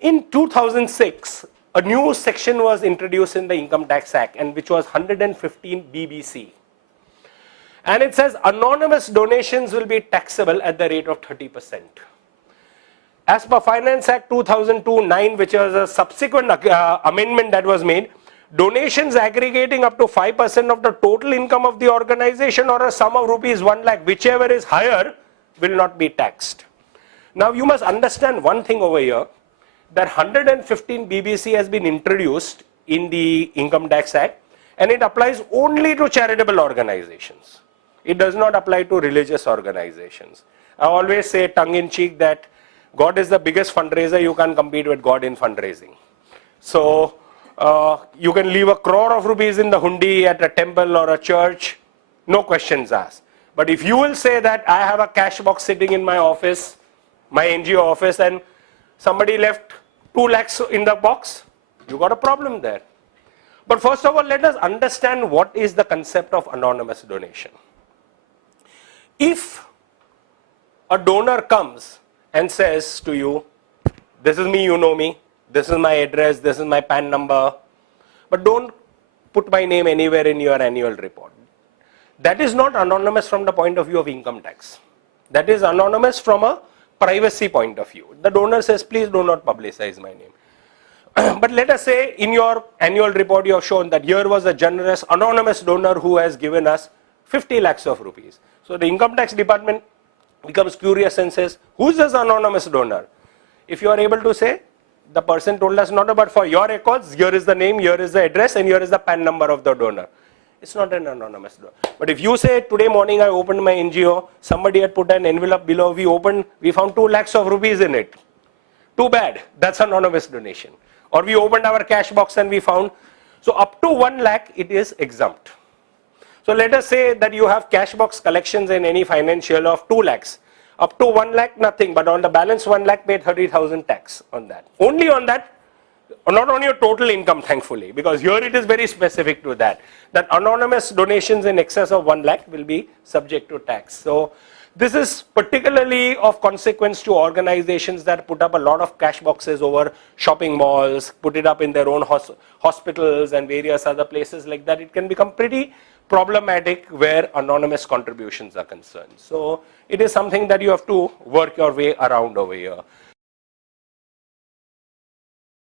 In 2006, a new section was introduced in the Income Tax Act, and which was 115 BBC. And it says anonymous donations will be taxable at the rate of 30%. As per Finance Act 2002-9, which was a subsequent amendment that was made, donations aggregating up to 5% of the total income of the organization or a sum of rupees 1 lakh, whichever is higher, will not be taxed. Now you must understand one thing over here, that 115 BBC has been introduced in the Income Tax Act, and it applies only to charitable organizations. It does not apply to religious organizations. I always say tongue-in-cheek that God is the biggest fundraiser, you can't compete with God in fundraising. So you can leave 1 crore of rupees in the hundi at a temple or a church, no questions asked. But if you will say that I have a cash box sitting in my office, my NGO office, and somebody left 2 lakhs in the box, you got a problem there. But first of all, let us understand what is the concept of anonymous donation. If a donor comes and says to you, this is me, you know me, this is my address, this is my PAN number, but don't put my name anywhere in your annual report. That is not anonymous from the point of view of income tax. That is anonymous from a privacy point of view. The donor says, please do not publicize my name. But let us say in your annual report you have shown that here was a generous anonymous donor who has given us 50 lakhs of rupees. So the income tax department becomes curious and says, who is this anonymous donor? If you are able to say, the person told us not about for your records, here is the name, here is the address, and here is the PAN number of the donor. It's not an anonymous donor. But if you say, today morning I opened my NGO, somebody had put an envelope below, we found 2 lakhs of rupees in it. Too bad, that's anonymous donation. Or we opened our cash box and we found, so up to 1 lakh it is exempt. So let us say that you have cash box collections in any financial of 2 lakhs. Up to 1 lakh, nothing, but on the balance 1 lakh, pay 30,000 tax on that. Only on that, not on your total income, thankfully, because here it is very specific to that anonymous donations in excess of 1 lakh will be subject to tax. So this is particularly of consequence to organizations that put up a lot of cash boxes over shopping malls, put it up in their own hospitals and various other places like that. It can become pretty problematic where anonymous contributions are concerned. So it is something that you have to work your way around over here.